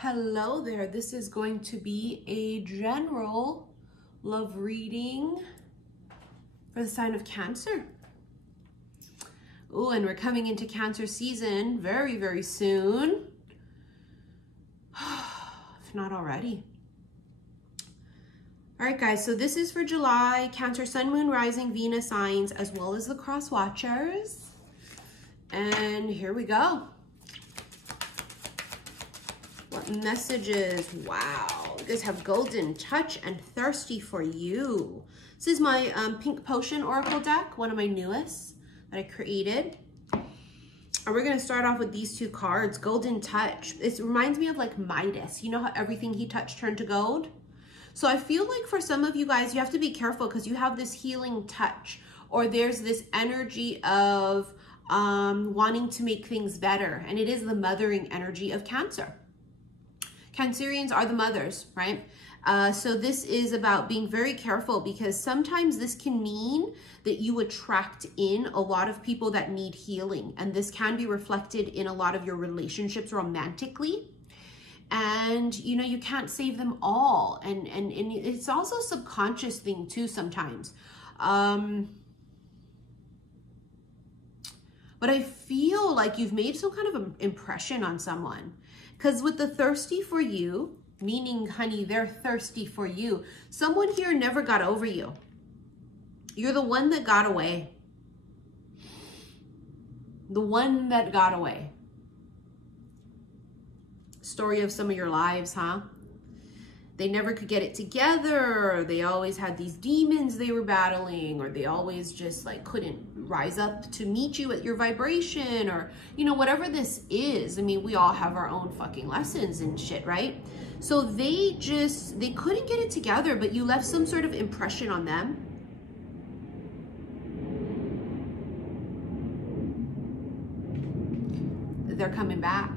Hello there. This is going to be a general love reading for the sign of Cancer. Oh, and we're coming into Cancer season very, very soon. If not already. All right, guys, so this is for July, Cancer, Sun, Moon, Rising, Venus signs, as well as the cross watchers. And here we go. What messages? Wow, you guys have golden touch and thirsty for you. This is my pink potion oracle deck, one of my newest that I created. And we're gonna start off with these two cards, golden touch. It reminds me of like Midas. You know how everything he touched turned to gold? So I feel like for some of you guys, you have to be careful because you have this healing touch, or there's this energy of wanting to make things better. And it is the mothering energy of Cancer. Cancerians are the mothers, right? So this is about being very careful, because sometimes this can mean that you attract in a lot of people that need healing. And this can be reflected in a lot of your relationships romantically. And, you know, you can't save them all. And it's also a subconscious thing too sometimes. But I feel like you've made some kind of an impression on someone. Because with the thirsty for you, meaning, honey, they're thirsty for you. Someone here never got over you. You're the one that got away. The one that got away. Story of some of your lives, huh? They never could get it together, or they always had these demons they were battling, or they always just like couldn't rise up to meet you at your vibration, or, you know, whatever this is. I mean, we all have our own fucking lessons and shit, right? So they couldn't get it together, but you left some sort of impression on them. They're coming back.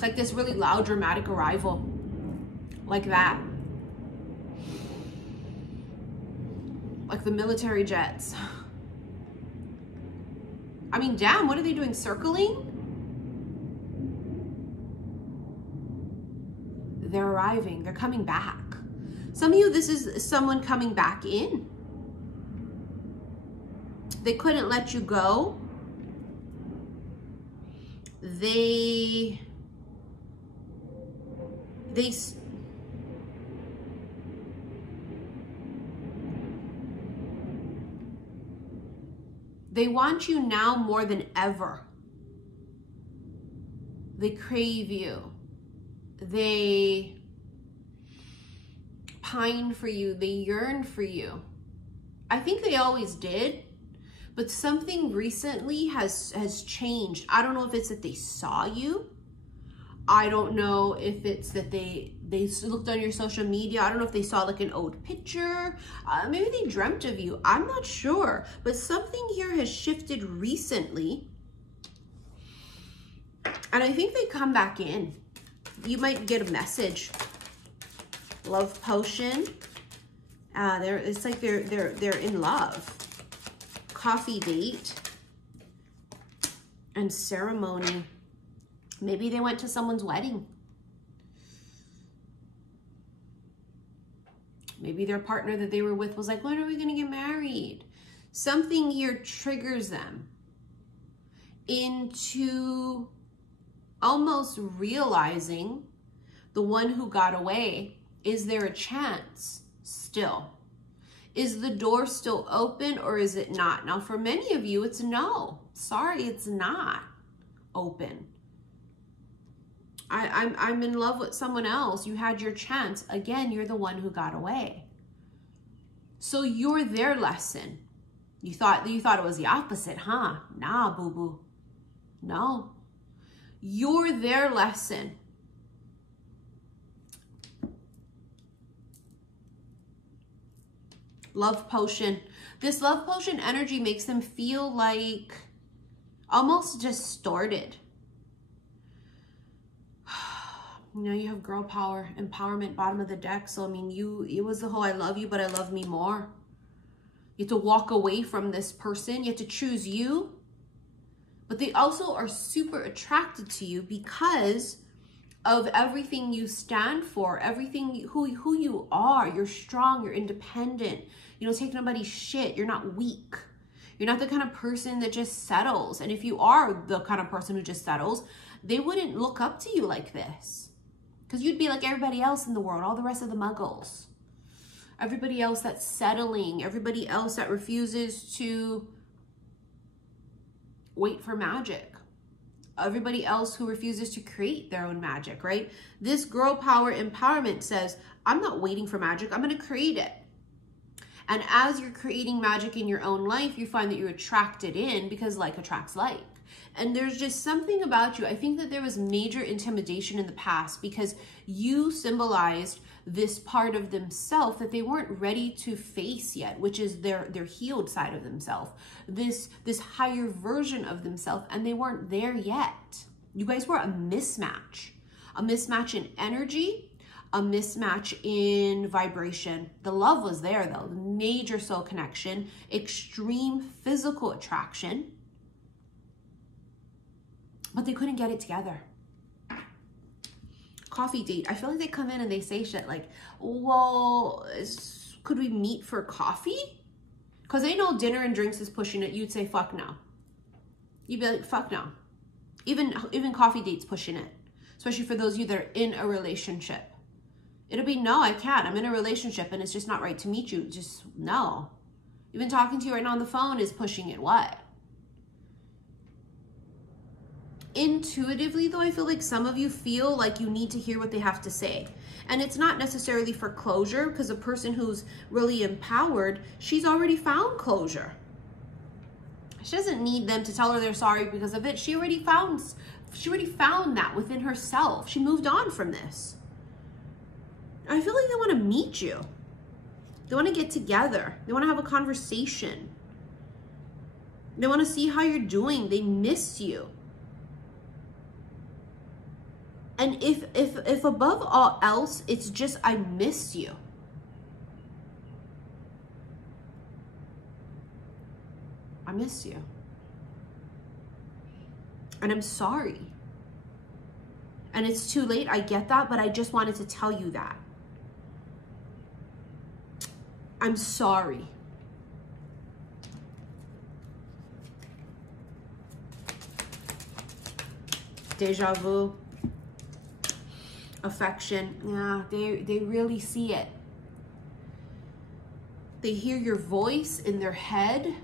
Like this really loud, dramatic arrival, like that. Like the military jets. I mean, damn, what are they doing? Circling? They're arriving. They're coming back. Some of you, this is someone coming back in. They couldn't let you go. They want you now more than ever. They crave you. They pine for you. They yearn for you. I think they always did, but something recently has changed. I don't know if it's that they saw you. I don't know if it's that they looked on your social media. I don't know if they saw like an old picture. Maybe they dreamt of you. I'm not sure. But something here has shifted recently. And I think they come back in. You might get a message. Love potion. It's like they're in love. Coffee date. And ceremony. Maybe they went to someone's wedding. Maybe their partner that they were with was like, when are we going to get married? Something here triggers them into almost realizing the one who got away. Is there a chance still? Is the door still open, or is it not? Now, for many of you, it's no. Sorry, it's not open. I'm in love with someone else. You had your chance. Again, you're the one who got away. So you're their lesson. You thought it was the opposite, huh? Nah, boo-boo. No. You're their lesson. Love potion. This love potion energy makes them feel like almost distorted. You know, you have girl power, empowerment, bottom of the deck. So, I mean, it was the whole I love you, but I love me more. You have to walk away from this person. You have to choose you but they also are super attracted to you because of everything you stand for, everything, who you are. You're strong, you're independent, you don't take nobody's shit, you're not weak. You're not the kind of person that just settles. And if you are the kind of person who just settles, they wouldn't look up to you like this. Because you'd be like everybody else in the world, all the rest of the muggles. Everybody else that's settling, everybody else that refuses to wait for magic. Everybody else who refuses to create their own magic, right? This girl power empowerment says, I'm not waiting for magic, I'm going to create it. And as you're creating magic in your own life, you find that you're attracted in, because like attracts like. And there's just something about you. I think that there was major intimidation in the past because you symbolized this part of themselves that they weren't ready to face yet, which is their healed side of themselves, this higher version of themselves, and they weren't there yet. You guys were a mismatch in energy, a mismatch in vibration. The love was there though, the major soul connection, extreme physical attraction, but they couldn't get it together. Coffee date. I feel like they come in and they say shit like, well, could we meet for coffee? Because they know dinner and drinks is pushing it. You'd say, fuck no. You'd be like, fuck no. Even coffee dates pushing it. Especially for those of you that are in a relationship. It'll be, no, I can't. I'm in a relationship and it's just not right to meet you. Just no. Even talking to you right now on the phone is pushing it. What? Intuitively though, I feel like some of you feel like you need to hear what they have to say. And it's not necessarily for closure, because a person who's really empowered, she's already found closure. She doesn't need them to tell her they're sorry because of it. She already found that within herself. She moved on from this. I feel like they want to meet you. They want to get together. They want to have a conversation. They want to see how you're doing. They miss you. And if above all else, it's just, I miss you. I miss you. And I'm sorry. And it's too late, I get that, but I just wanted to tell you that. I'm sorry. Deja vu. Affection. Yeah, they really see it. They hear your voice in their head.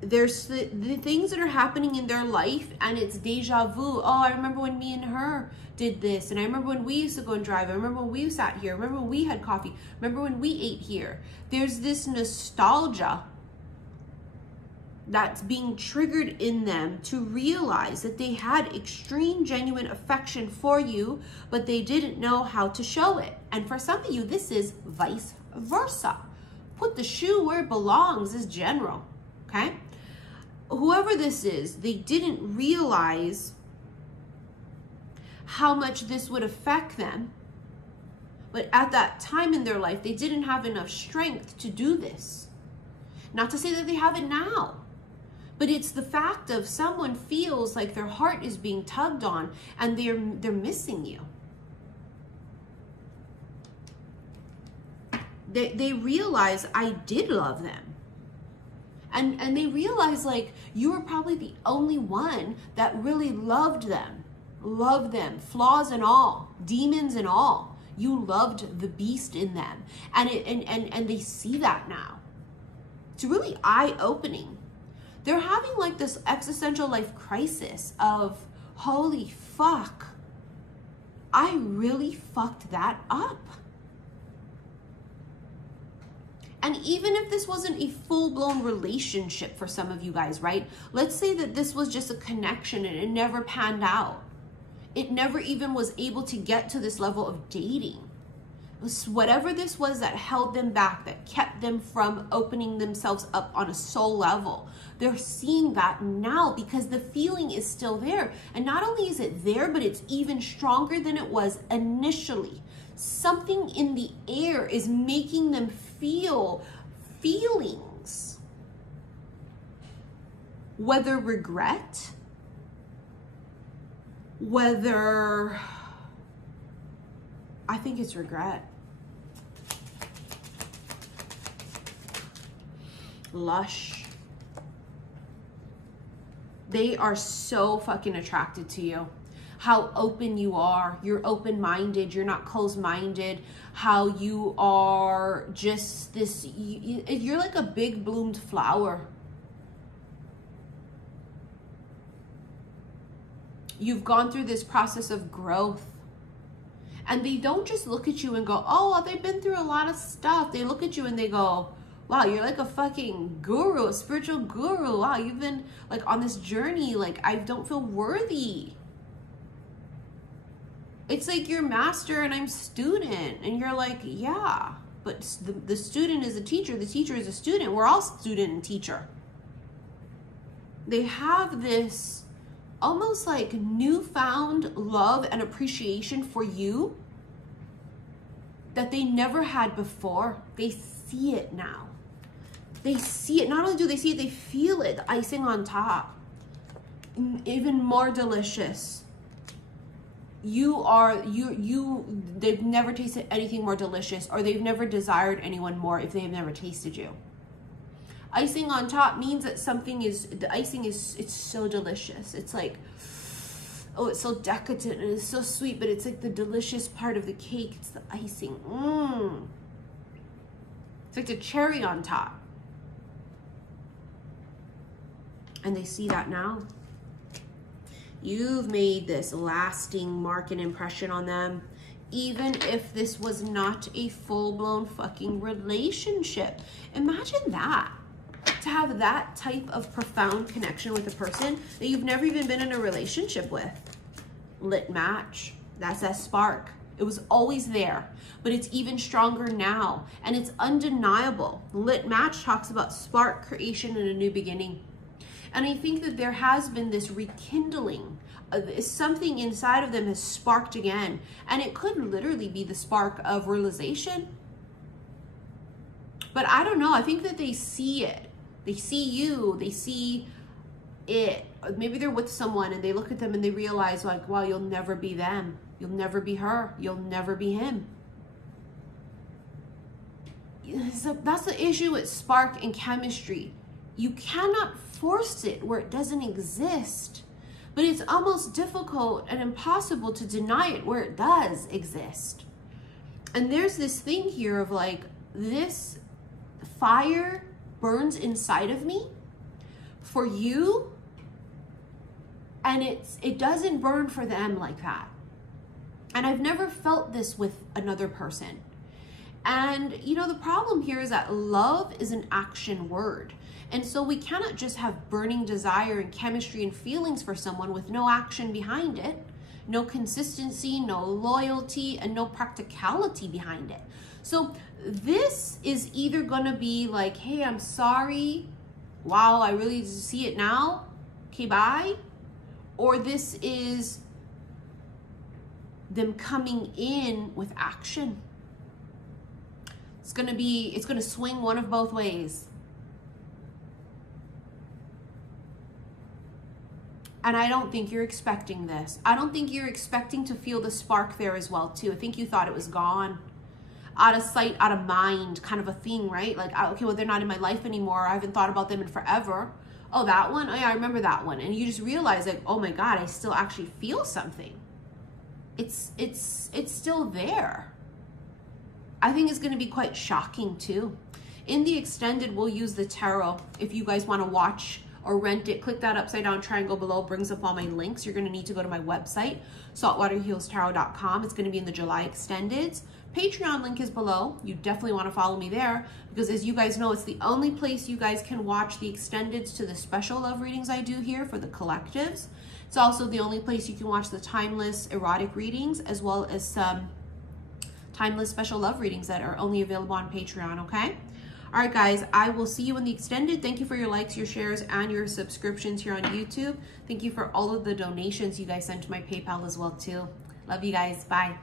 There's the things that are happening in their life, and it's deja vu. Oh, I remember when me and her did this, and I remember when we used to go and drive. I remember when we sat here. I remember when we had coffee. Remember when we ate here. There's this nostalgia that's being triggered in them to realize that they had extreme, genuine affection for you, but they didn't know how to show it. And for some of you, this is vice versa. Put the shoe where it belongs is general, okay? Whoever this is, they didn't realize how much this would affect them. But at that time in their life, they didn't have enough strength to do this. Not to say that they have it now. But it's the fact of someone feels like their heart is being tugged on and they're missing you. They realize I did love them. And they realize like you were probably the only one that really loved them. Loved them, flaws and all, demons and all. You loved the beast in them. And they see that now. It's really eye-opening. They're having like this existential life crisis of, holy fuck, I really fucked that up. And even if this wasn't a full-blown relationship for some of you guys, right? Let's say that this was just a connection and it never panned out. It never even was able to get to this level of dating. Whatever this was that held them back, that kept them from opening themselves up on a soul level, they're seeing that now because the feeling is still there. And not only is it there, but it's even stronger than it was initially. Something in the air is making them feel feelings. whether regret, whether, I think it's regret. Lush. They are so fucking attracted to you. How open you are. You're open-minded. You're not closed-minded. How you are just this, you're like a big bloomed flower. You've gone through this process of growth. And they don't just look at you and go, oh, well, they've been through a lot of stuff. They look at you and they go, wow, you're like a fucking guru, a spiritual guru. Wow, you've been like on this journey. Like, I don't feel worthy. It's like you're master and I'm student. And you're like, yeah, but the student is a teacher. The teacher is a student. We're all student and teacher. They have this almost like newfound love and appreciation for you that they never had before. They see it now. They see it. Not only do they see it, they feel it. The icing on top. Even more delicious. They've never tasted anything more delicious, or they've never desired anyone more if they've never tasted you. Icing on top means that something is, the icing is, it's so delicious. It's like, oh, it's so decadent and it's so sweet, but it's like the delicious part of the cake. It's the icing. It's like the cherry on top. And they see that now. You've made this lasting mark and impression on them, even if this was not a full-blown fucking relationship. Imagine that. To have that type of profound connection with a person that you've never even been in a relationship with. Lit match. That's that spark. It was always there, but it's even stronger now, and it's undeniable. Lit match talks about spark, creation, and a new beginning. And I think that there has been this rekindling. Something inside of them has sparked again. And it could literally be the spark of realization. But I don't know. I think that they see it. They see you. They see it. Maybe they're with someone and they look at them and they realize, like, wow, you'll never be them. You'll never be her. You'll never be him. So that's the issue with spark and chemistry. You cannot force it where it doesn't exist, but it's almost difficult and impossible to deny it where it does exist. And there's this thing here of like, this fire burns inside of me for you, and it doesn't burn for them like that. And I've never felt this with another person. And you know, the problem here is that love is an action word. And so we cannot just have burning desire and chemistry and feelings for someone with no action behind it, no consistency, no loyalty, and no practicality behind it. So this is either going to be like, hey, I'm sorry. Wow, I really see it now. Okay, bye. Or this is them coming in with action. It's going to swing one of both ways. And I don't think you're expecting this. I don't think you're expecting to feel the spark there as well, too. I think you thought it was gone. Out of sight, out of mind kind of a thing, right? Like, okay, well, they're not in my life anymore. I haven't thought about them in forever. Oh, that one? Oh, yeah, I remember that one. And you just realize, like, oh, my God, I still actually feel something. It's still there. I think it's going to be quite shocking, too. In the extended, we'll use the tarot. If you guys want to watch or rent it, click that upside down triangle below. It brings up all my links. You're going to need to go to my website, saltwaterhealstarot.com. It's going to be in the July extendeds. Patreon link is below. You definitely want to follow me there, because as you guys know, it's the only place you guys can watch the extendeds to the special love readings I do here for the collectives. It's also the only place you can watch the timeless erotic readings, as well as some timeless special love readings that are only available on Patreon, okay? All right, guys, I will see you in the extended. Thank you for your likes, your shares, and your subscriptions here on YouTube. Thank you for all of the donations you guys sent to my PayPal as well, too. Love you guys. Bye.